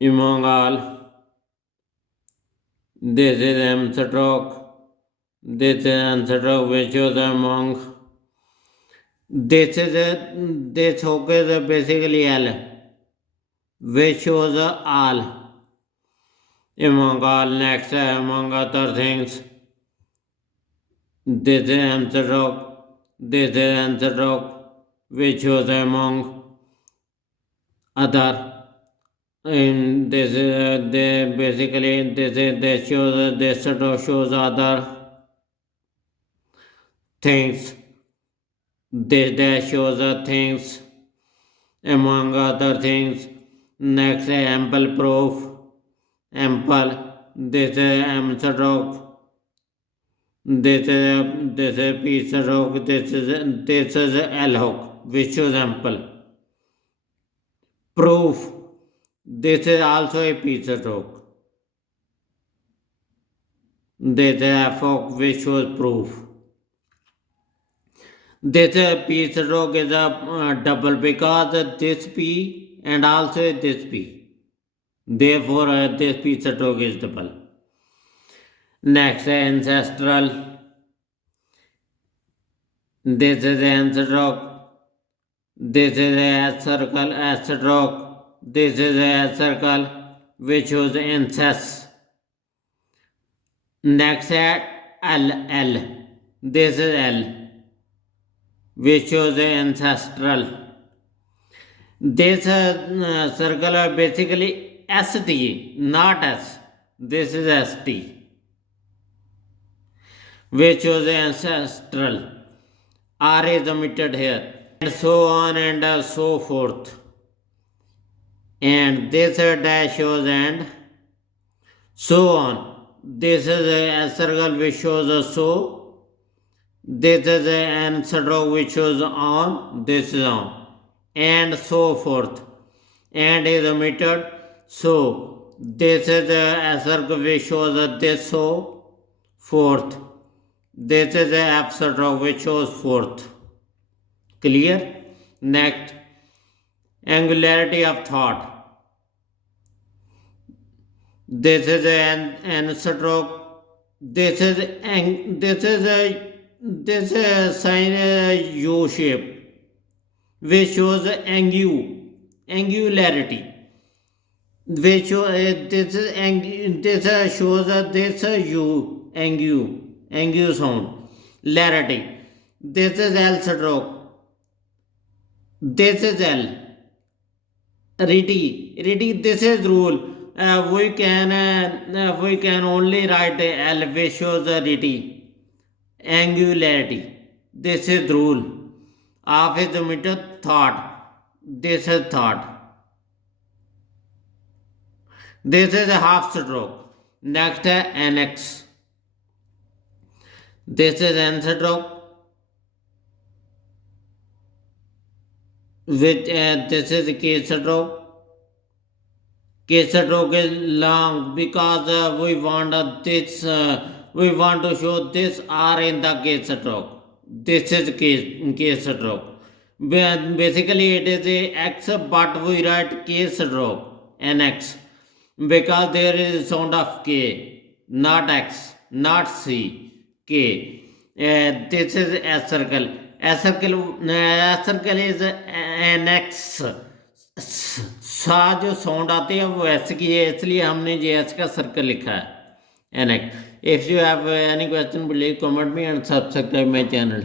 among all. This is M stroke. This is N stroke, which was among. This hook is basically L, which shows all. Among all, next, among other things. This is M stroke. This is N stroke, which shows among other. And this is basically this shows this sort of shows other things. This shows things among other things. Next, ample proof. Ample. This is M stroke. This is P stroke. This is L hook, which shows ample. Proof. This is also a P stroke. This is F hook, which shows proof. This P stroke is a double because this P and also this P. Therefore, this P stroke is double. Next, ancestral. This is N stroke. This is a circle, S stroke. This is a circle, which shows incest. Next, L. This is L, which shows ancestral. This circle are basically ST, not S. This is ST, which shows ancestral. R is omitted here, and so on and so forth. And this dash shows and so on. This is a circle which shows a so. This is an stroke which shows on. This is on, and so forth. And is omitted. So this is a circle which shows this so forth. This is a F stroke which shows forth. Clear? Next, angularity of thought. This is an N stroke. This is a sign U shape, which shows angularity. Which shows this shows this U angu sound. Larity. This is L stroke. This is L. Riti. This is rule. We can only write L, which shows riti. Angularity. This is rule. Half is omitted. Thought. This is thought. This is a half stroke. Next, annex. This is N stroke. Which this is K stroke. K stroke is long because we want this. We want to show this R in the K stroke. This is K stroke. Basically, it is a X, but we write K stroke, NX, because there is sound of K, not X, not C, K. This is S circle. S circle is NX. सा जो sound आते हैं वो S की है, इसलिए हमने जे S का सर्कल लिखा है N X. If you have any question please comment me and subscribe my channel.